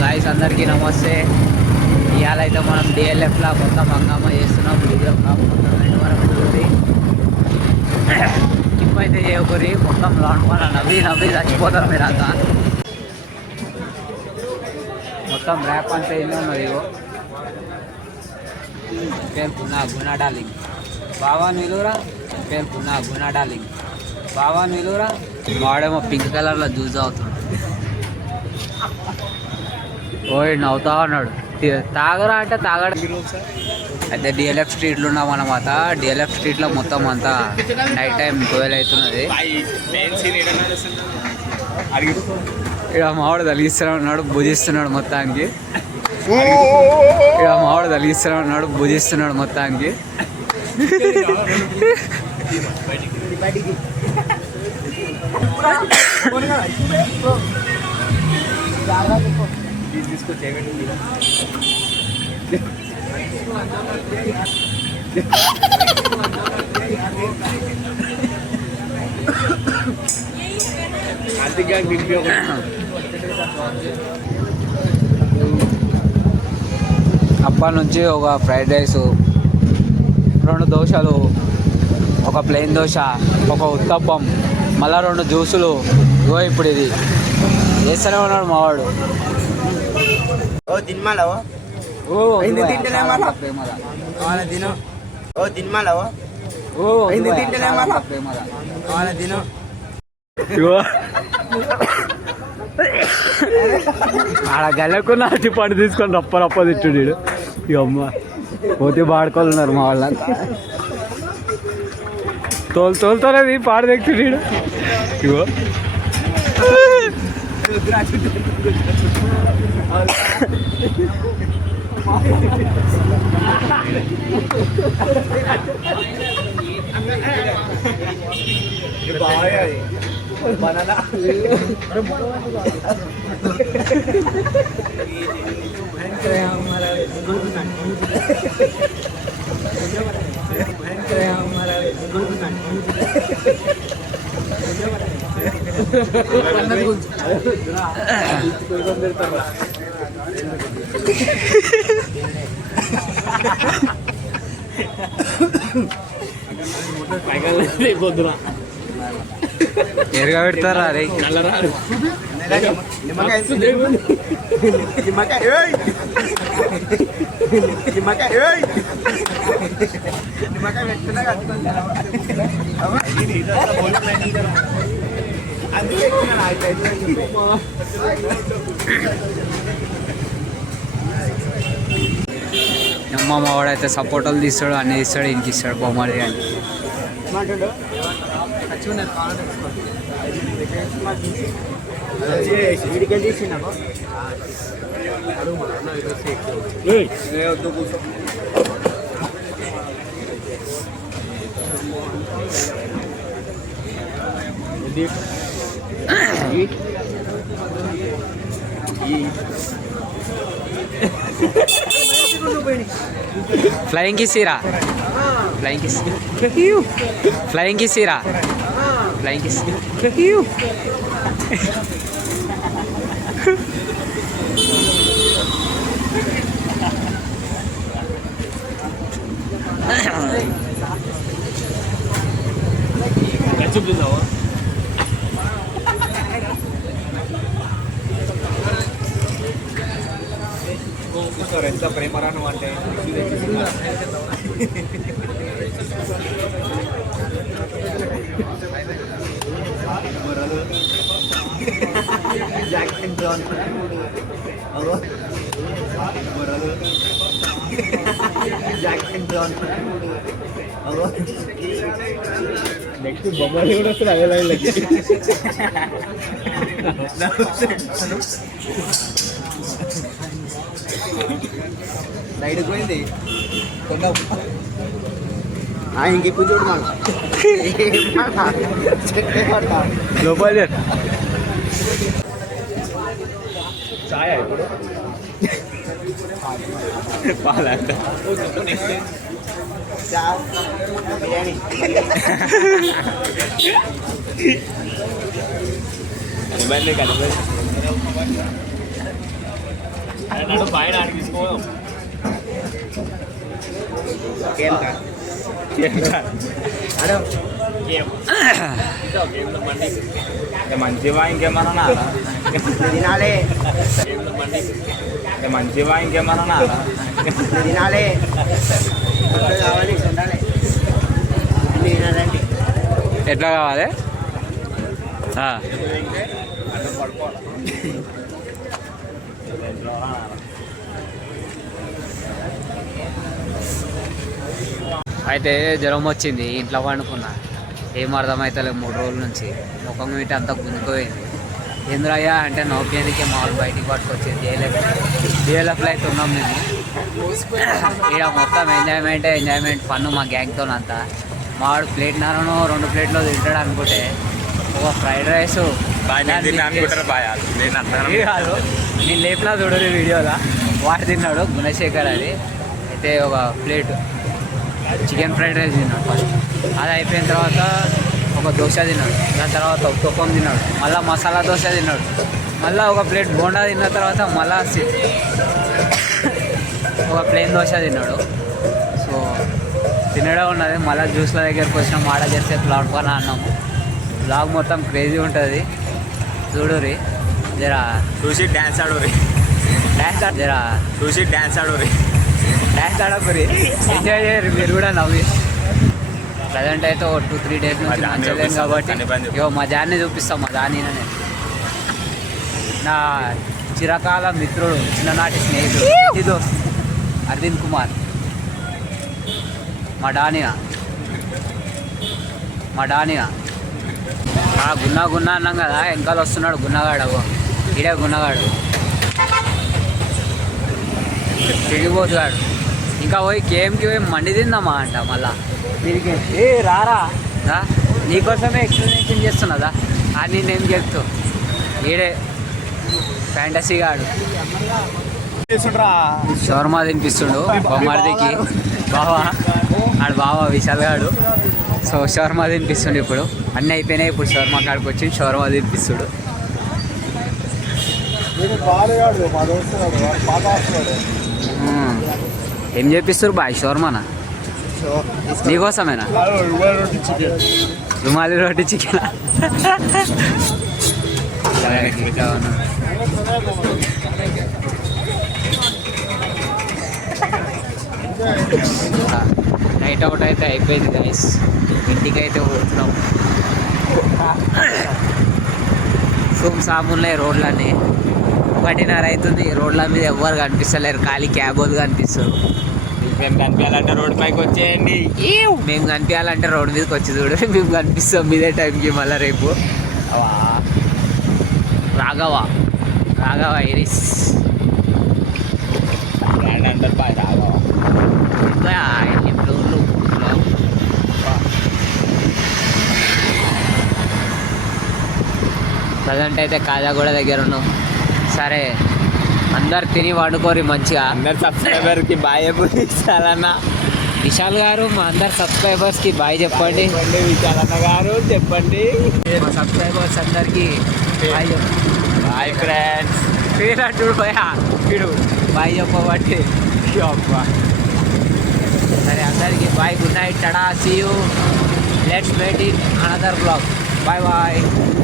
Guys అందరికీ నమస్తే. ఇవాళ అయితే మనం డిఎల్ఎఫ్లో మొత్తం హంగామా చేస్తున్నాం. వీడియో మొత్తం రెండు వరకు టిప్ అయితే చేయకూరి మొత్తం లాండ్ పని నవ్వి చచ్చిపోతారు మీరంతా. మొత్తం ర్యాప్ అంతా ఎన్నో ఉన్నది. పేరు గునా డార్లింగ్ బావా నిలువురా. పేరు గునా డార్లింగ్ బావా నిలువురా. వాడేమో పింక్ కలర్లో జ్యూస్ అవుతున్నాడు. ఓయ్ నవ్వుతా ఉన్నాడు. తాగరా అంటే తాగడు. అయితే డిఎల్ఎఫ్ స్ట్రీట్లో ఉన్నాం అన్నమాట. డిఎల్ఎఫ్ స్ట్రీట్లో మొత్తం అంతా నైట్ టైం 12 అవుతున్నది. ఇక మావాడు తలిగిస్తూనే ఉన్నాడు, భుజిస్తున్నాడు మొత్తానికి. ఇక మావాడు తలిగిస్తూనే ఉన్నాడు, భుజిస్తున్నాడు మొత్తానికి. అప్పటి నుంచి ఒక ఫ్రైడ్ రైస్, 2 దోశలు, ఒక ప్లెయిన్ దోశ, ఒక ఉత్తప్పం, మళ్ళా 2 జ్యూసులు. ఇగో ఇప్పుడు ఇది చేస్తూనే ఉన్నాడు మావాడు. ఆడ గెలకు నాటి పండు తీసుకొని రప్ప తిట్టుడు. ఇక అమ్మ పోతే పాడుకోవాలన్నారు మా వాళ్ళంతా. తోలుతోనేది పాడు తెచ్చుడు. ఇగో ఎరుగా పెడతారా అరే నల్లరాడు. అమ్మ మావాడైతే సపోర్టలు తీస్తాడు, అన్నీ తీస్తాడు, ఇంటికి ఇస్తాడు బొమ్మలు. కానీ ఫ్లయింగ్ కిసిరా, ఫ్లయింగ్ కిస్, ఫ్లయింగ్ కిసిరా, ఫ్లయింగ్ కిస్. ఎంత ప్రేమరాను అంటే Jack and John Jack and John. Next బొమ్మలు కూడా వస్తుంది అదే లైన్లకి. లైట్ పోయింది ఇంకెక్కువ చూడు లోపల చాయ్ ఇప్పుడు పాలంట బిర్యానీ కనిపి పైన ఆడికి తీసుకోదాం మంచివా ఇంకేమన్నా తినాలే మంచివా ఇంకేమన్నా తినాలే కావాలి ఉండాలి అన్ని తినాలండి ఎట్లా కావాలి అయితే జ్వరం వచ్చింది ఇంట్లో పండుకున్నా ఏం అర్థమవుతలేదు 3 రోజుల నుంచి ముఖం మీట అంతా గుంజుకుపోయింది ఏంద్రయ్యా అంటే నౌకేందుకే మామూలు బయటికి పట్టుకొచ్చింది డిఎల్ఎఫ్లో అయితే ఉన్నాం మేము ఇక్కడ మొత్తం ఎంజాయ్మెంట్ ఫన్ మా గ్యాంగ్తో అంతా మావాడు ప్లేట్నరను 2 ప్లేట్లో తింటాడు అనుకుంటే ఒక ఫ్రైడ్ రైస్ కాదు నేను లేపినా చూడదు వీడియోలో వాడు తిన్నాడు గుణశేఖర్ అది అయితే ఒక ప్లేట్ చికెన్ ఫ్రైడ్ రైస్ తిన్నాడు ఫస్ట్ అది అయిపోయిన తర్వాత ఒక దోశ తిన్నాడు దాని తర్వాత ఉత్తప్పం తిన్నాడు మళ్ళీ మసాలా దోశ తిన్నాడు మళ్ళీ ఒక ప్లేట్ బోండా తిన్న తర్వాత మళ్ళీ ఒక ప్లేన్ దోశ తిన్నాడు సో తినడం ఉన్నది మళ్ళీ జ్యూస్ల దగ్గరికి వచ్చినాం ఆర్డర్ చేస్తే బ్లాగ్ పని అన్నాము బ్లాగ్ మొత్తం క్రేజీ ఉంటుంది చూడురి జరా చూసి డ్యాన్స్ ఆడోరి జరా చూసి డ్యాన్స్ ఆడోరి డ్యాన్స్ ఆడకురి ఎంజాయ్ చేయరు మీరు కూడా నవ్వి ప్రజెంట్ అయితే ఒక 2-3 డేస్ నుంచి మంచిగా లేను కాబట్టి ఇగో మా జాన్ని చూపిస్తాం మా జాని నేను నా చిరకాల మిత్రుడు చిన్ననాటి స్నేహితుడు ఇది దోస్త్ అరవింద్ కుమార్ మా డానినా గున్నా అన్నాం కదా వెనకాల వస్తున్నాడు గున్నగాడు అగో ఇడే గున్నగాడు తిరిగిపోతున్నాడు ఇంకా పోయి గేమ్కి పోయి మండి తిందామా అంట మళ్ళా తిరిగి రారా నీకోసమే ఎక్స్ప్లెనేషన్ చేస్తున్నదా నేనేం చెప్తూ ఈడే ఫ్యాంటసీ గాడు షవర్మా తినిపిస్తుండు బొమ్మడికి బావా విశాల్ గాడు సో షవర్మా తినిపిస్తుండు ఇప్పుడు అన్నీ అయిపోయినాయి ఇప్పుడు షవర్మా కాడికి వచ్చి షవర్మా తినిపిస్తుడు ఏం చేపిస్తారు బాయ్ షవర్మానా నీకోసమేనా రుమాలి రోటి చికెన్ నైట్ అవుట్ అయితే అయిపోయింది గైస్ ఇంటికి అయితే పోతున్నాం సామున్నాయి రోడ్లన్నీ 1:30 అవుతుంది రోడ్ల మీద ఎవ్వరు కనిపిస్తలేరు ఖాళీ క్యాబోలు కనిపిస్తారు మేము కనిపించాలంటే రోడ్ పైకి వచ్చేయండి మేము కనిపించాలంటే రోడ్ మీదకి వచ్చి చూడండి మేము కనిపిస్తాం మీదే టైంకి మళ్ళీ రేపు రాఘవ ఇరిస్ అంటారు బాయ్ రాఘవ ప్రజెంట్ అయితే కాజాగూడ దగ్గర ఉన్నాం సరే అందరు తిని వండుకోరి మంచిగా అందరు సబ్స్క్రైబర్కి బాయ్ ఇచ్చాలన్నా విశాల్ గారు మా అందరు సబ్స్క్రైబర్స్కి బాయ్ చెప్పండి విశాలన్న గారు చెప్పండి మా సబ్స్క్రైబర్స్ అందరికీ బాయ్ బాయ్ ఫ్రెండ్స్ చూడు భయా వీడు బాయ్ చెప్పబట్టి సరే అందరికీ bye good night tada see you let's meet in another blog bye bye